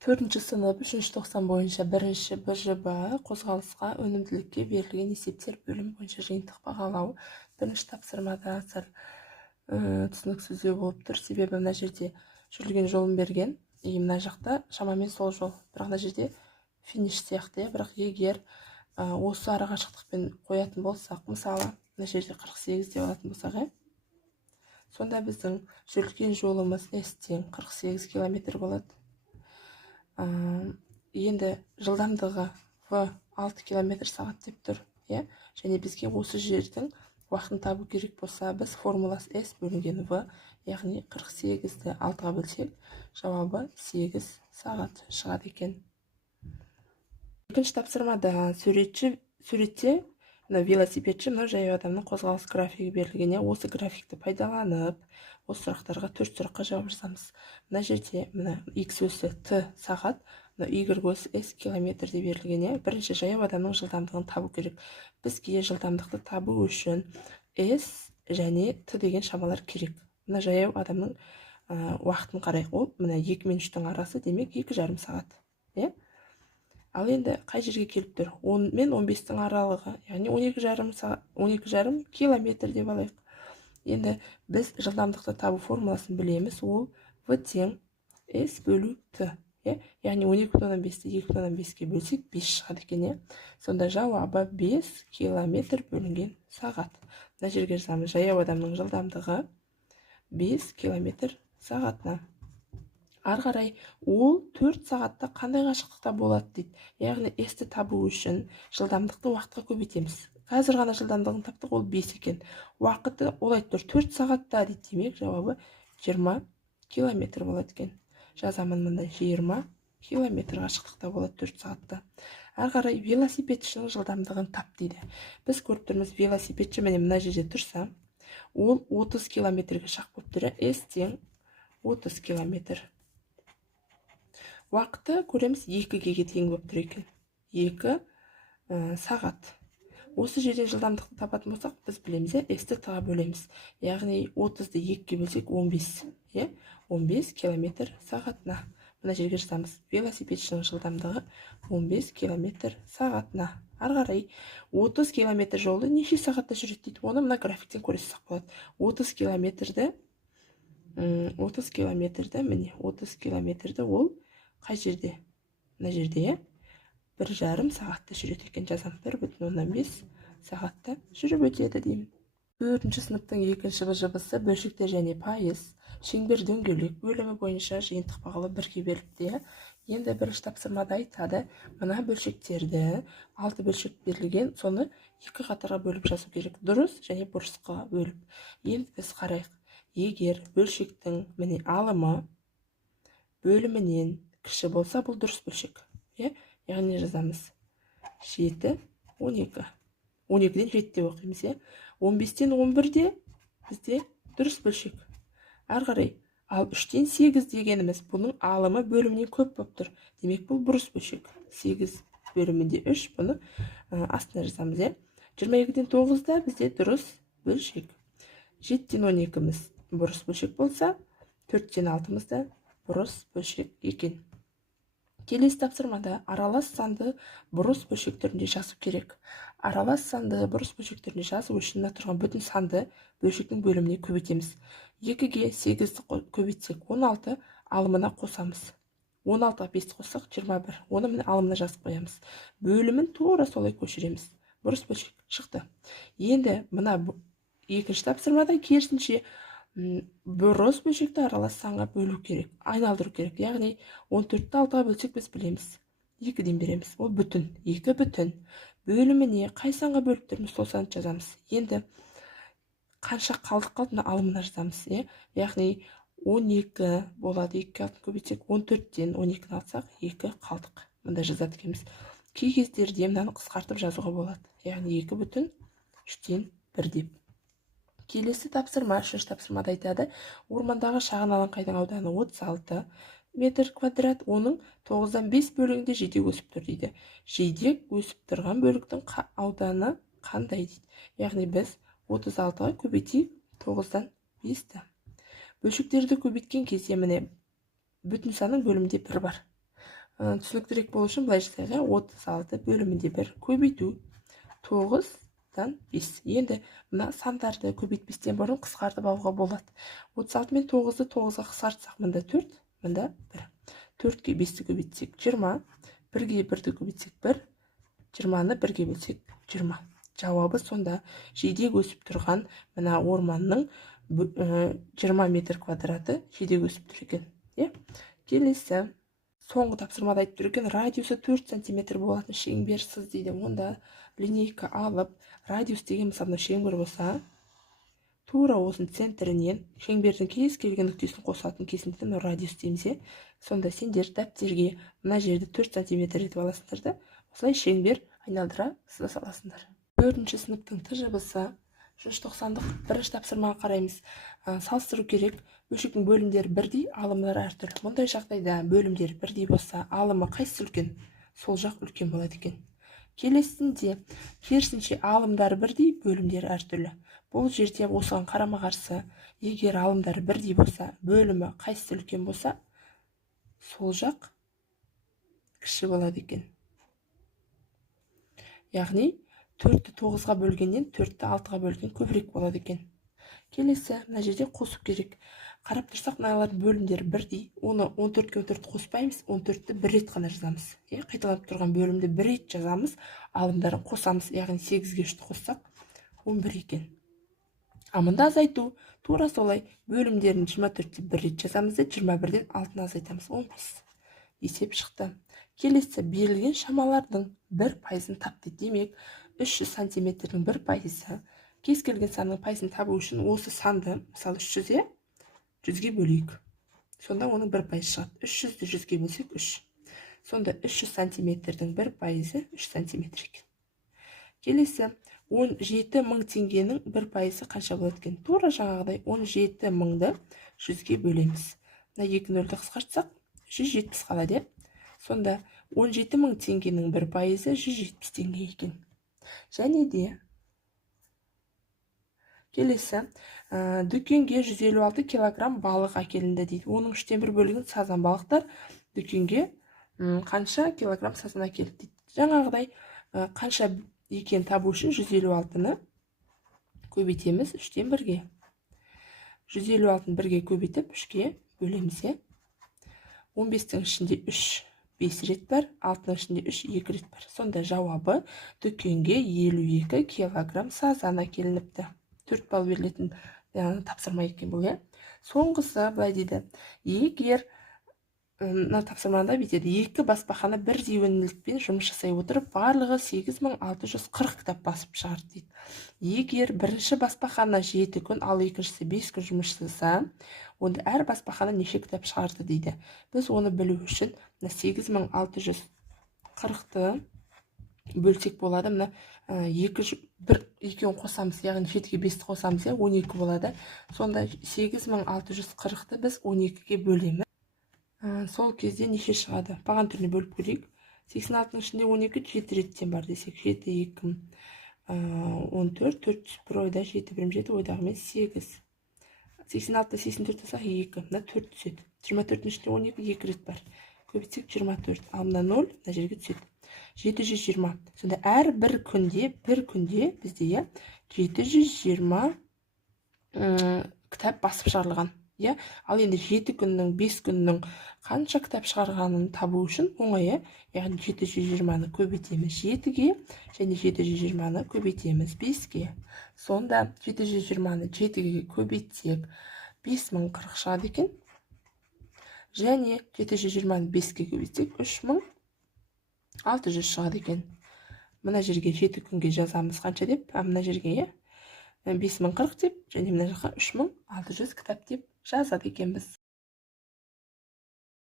4 сынып 3 тоқсан бойынша 1 БЖБ қозғалысқа өнімділікке берілген есептер бөлім бойынша жиынтық бағалау. Бірінші тапсырмада сәл түсініксіздеу болып тұр, себебі мына жерде жүрілген жолын берген, мына жақта шамамен сол жол, бірақ мына жерде финиш сияқты. Бірақ егер осы арақашықтықпен қоятын болсақ, мысалы мына жерде 48 деп алатын болсақ, сонда біздің жүрілген жолымыз S тең 48 км болады. Енді жылдамдығы V 6 км/сағ деп тұр, және бізге осы жердің уақытын табу керек болса, біз формуласы S бөлінген V, яғни 48-ді 6-ға бөлсек, жауабы 8 сағат шығады екен. Екінші тапсырмада суретте велосипедші жаяу адамның қозғалыс графигі берілген. Осы графикті пайдаланып, осы сұрақтарға 4 сұраққа жауап жазамыз. Мына жерде X өсі T сағат, Y өсі S километр деп берілген. Бірінші жаяу адамның жылдамдығын табу керек. Бізге жылдамдықты табу үшін S және T деген шамалар керек. Мына жаяу адамның уақытын қарайық. Ол 2 мен 3-тің арасы, демек 2,5 сағат. Ал енді қай жерге келіп тұр? 10 мен 15-тің аралығы, яғни 12,5 километр деп алайық. Енді біз жылдамдықты табу формуласын білеміз, ол V тең S бөлу T. Яғни 12,5-ті 2,5-ке бөлсек 5 шығады екен. Сонда жауабы 5 километр бөлінген сағат. Мына жерге жазамыз, жаяу адамның жылдамдығы 5 километр сағатына. Ары қарай ол 4 сағатта қандай қашықтықта болады дейді. Яғни S-ті табу үшін жылдамдықты уақытқа көбейтеміз. Қазір ғана жылдамдығын таптық, ол 5 екен. Уақыты олай тұр 4 сағатта дейді. Демек жауабы 20 километр болады екен. Жазамын мұнда 20 километр қашықтықта болады 4 сағатта. Ары қарай велосипедшінің жылдамдығын тап дейді. Біз көріп тұрмыз, велосипедші мына жерде тұрса, ол 30 километрге шақ болып тұр. S тең 30 километр. Уақыты көреміз 2-ге тең болып тұр екен. 2 сағат. Осы жерден жылдамдықты табатын болсақ, біз білеміз, S-ті T-ға бөлеміз. Яғни 30-ды 2-ге бөлсек 15. 15 километр сағатына. Мына жерге жазамыз, велосипедшінің жылдамдығы 15 километр сағатына. Ары қарай 30 километр жолды неше сағатта жүреді дейді. Оны мына графиктен көрсек болады. 30 километрді ол қай жерде? Мына жерде 1,5 сағатта жүреді екен. Жазам, 1,5 сағатта жүріп өтеді деймін. 4 сыныптың 2-ші БЖБ-сы бөлшектер және пайыз шеңбер дөңгелек бөлімі бойынша жиынтық бағалы 1-ге берілді. Енді бірінші тапсырмада айтады, мына бөлшектерді 6 бөлшек берілген, соны 2 қатарға бөліп жазу керек. Дұрыс және бұрысқа бөліп. Енді біз қарайық. Егер бөлшектің алымы бөлімінен кіші болса, бұл дұрыс бөлшек. Яғни жазамыз 7, 12. 12-ден 7-де оқимыз. 15-тен 11-де бізде дұрыс бөлшек. Ары қарай, ал 3-тен 8 дегеніміз, бұның алымы бөлімінен көп болып тұр. Демек, бұл бұрыс бөлшек. 8 бөлімінде 3, бұны астына жазамыз. 22-ден 9-да бізде дұрыс бөлшек. 7-тен 12-міз бұрыс бөлшек болса, 4-тен 6-мыз да бұрыс бөлшек екен. Келесі тапсырмада аралас санды бұрыс бөлшектерінде жазу керек. Аралас санды бұрыс бөлшектерінде жазу үшін тұрған бүтін санды бөлшектің бөліміне көбейтеміз. 2-ге 8-ді көбейтсек 16, алымына қосамыз. 16-ға 5-ді қоссақ 21. Оны алымына жазып қоямыз. Бөлімін тура солай көшіреміз. Бұрыс бөлшек шықты. Енді мына екінші тапсырмада керісінше бұрыс бөлшекті аралас санға бөлу керек, айналдыру керек. Яғни 14-ті 6-ға бөлсек біз білеміз. 2-ден береміз. Ол бүтін. 2 бүтін. Бөліміне қай санға бөліп тұрмыз, сол санды жазамыз. Енді қанша қалдық қалдына алымына жазамыз. Яғни 12 болады. 2-ге алтын көбейтсек 14-тен 12-ні алсақ 2 қалдық. Мұнда жазады екенбіз. Кей кездерде мынаны қысқартып жазуға болады. Яғни 2 бүтін 3-тен 1 деп. Келесі тапсырма, 3-ші тапсырмада айтады, ормандағы шағын алаңқайдың ауданы 36 метр квадрат, оның 9-дан 5 бөлігінде жидек өсіп тұр дейді. Жидек өсіп тұрған бөліктің ауданы қандай дейді. Яғни біз 36-ға көбейтейік 9-дан 5-ті. Бөлшектерді көбейткен кезде бүтін санның бөлімінде 1 бар. түсініктірек болу үшін былай жазайық. 36 бөлімінде 1 көбейту 9-дан 5. Енді мына сандарды көбейтпестен бұрын қысқартып алуға болады. 36 мен 9-ды 9-ға қысқартсақ, мында 4, мында 1. 4-ке 5-ті көбейтсек 20, 1-ге 1-ді көбейтсек 1, 20-ны 1-ге бөлсек 20. Жауабы сонда жидек өсіп тұрған мына орманның 20 метр квадраты жидек өсіп тұр екен. Келесі соңғы тапсырмада айтып тұр екен, радиусы 4 сантиметр болатын шеңбер сыз дейді. Онда линейка алып, радиус деген мысалы шеңбер болса, тура осының центрінен шеңбердің кез келген нүктесін қосатын кесіндіні радиус дейміз. Сонда сендер дәптерге мына жерді 4 сантиметр етіп аласыңдар да, осылай шеңбер айналдыра сыза саласыңдар. 4-ші сыныптың тжб-сы 190-дық бірінші тапсырмаға қараймыз. Салыстыру керек. Бөлшектің бөлімдері бірдей, алымдары әртүрлі. Мұндай жағдайда бөлімдері бірдей болса, алымы қайсысы үлкен? Сол жақ үлкен болады екен. Келесінде керісінше алымдары бірдей, бөлімдері әртүрлі. Бұл жерде осыған қарама-қарсы, егер алымдары бірдей болса, бөлімі қайсысы үлкен болса, сол жақ кіші болады екен. Яғни 4-ті 9-ға бөлгеннен 4-ті 6-ға бөлген көбірек болады екен. Келесі, мына жерде қосып керек. Қарап тұрсақ, мыналардың бөлімдері бірдей. Оны 14-ке 14 қоспаймыз, 14-ті бір рет қана жазамыз. Қайталанып тұрған бөлімді бір рет жазамыз, алымдарын қосамыз, яғни 8-ге 3-ті қоссақ 11 екен. Амында азайту тура солай. Бөлімдерін 24-те бір рет жазамыз, 21-ден 6-ны азайтамыз, 15. Есеп шықты. Келесі, берілген шамалардың 1%-ын тапты. Демек, 300 сантиметрдің 1%-ы, кез келген санның пайызын табу үшін осы санды, мысалы 300-е 100-ге бөлейік. Сонда оның 1% шығады. 300-ді 100-ге бөлсек 3. Сонда 300 сантиметрдің 1%-ы 3 сантиметр екен. Келесі, 17 мың теңгенің 1%-ы қанша болады екен? Тура жаңағыдай 17 мыңды 100-ге бөлеміз. Мына 2-0-ді қысқартсақ 170 қалады. Сонда 17 мың теңгенің 1%-ы 170 теңге екен. Және де келесі, дүкенге 156 килограмм балық әкелінді дейді. Оның 3/1 бөлігін сазан балықтар, дүкенге қанша килограмм сазан әкелді дейді. Жаңағыдай қанша екен табу үшін 156-ны көбейтеміз 3/1-ге. 156-ны 1-ге көбейтіп 3-ге бөлеміз. 15-тің ішінде 3 5 рет бар, 6-ның ішінде 3 2 рет бар. Сонда жауабы дүкенге 52 килограмм сазан әкелініпті. 4 балл берілетін тапсырма екен бұл. Соңғысы былай дейді. Егер мына тапсырмада бетеді, 2 баспахана бірдей өнімділікпен жұмыс жасай отырып, барлығы 8640 кітап басып шығарды дейді. Егер бірінші баспахана 7 күн, ал екіншісі 5 күн жұмыс жасаса, онда әр баспахана неше кітап шығарды дейді. Біз оны білу үшін 8640-ты бөлсек болады. Мына 2-ін қосамыз, яғни 7-ге 5-ті қосамыз, 12 болады. Сонда 8640-ты біз 12-ге бөлеміз. Сол кезде неше шығады? Баған түріне бөліп көрейік. 86-ның ішінде 12 7 реттен бар десек, 7 2 14, 401 ойда 7 1 7 ойдағымен 8. 86-ды 84 тасақ 2, мына 4 түседі. 24-дің ішінде 12 2 рет бар. Көбейтсек 24, ал мына 0 мына жерге түседі. 720. Сонда әр бір күнде бізде 720 кітап басып шығарылған. Ал енді 7 күннің, 5 күннің қанша кітап шығарғанын табу үшін оңай. Яғни 720-ны көбейтеміз 7-ге, және 720-ны көбейтеміз 5-ге. Сонда 720-ны 7-ге көбейтсек 5040 шығады екен. Және 720-ны 5-ге көбейтсек 3600 шығады екен. Мына жерге 7 күнге жазамыз қанша деп, мына жерге 5040 деп, және мына жаққа 3600 кітап деп жазады екенбіз.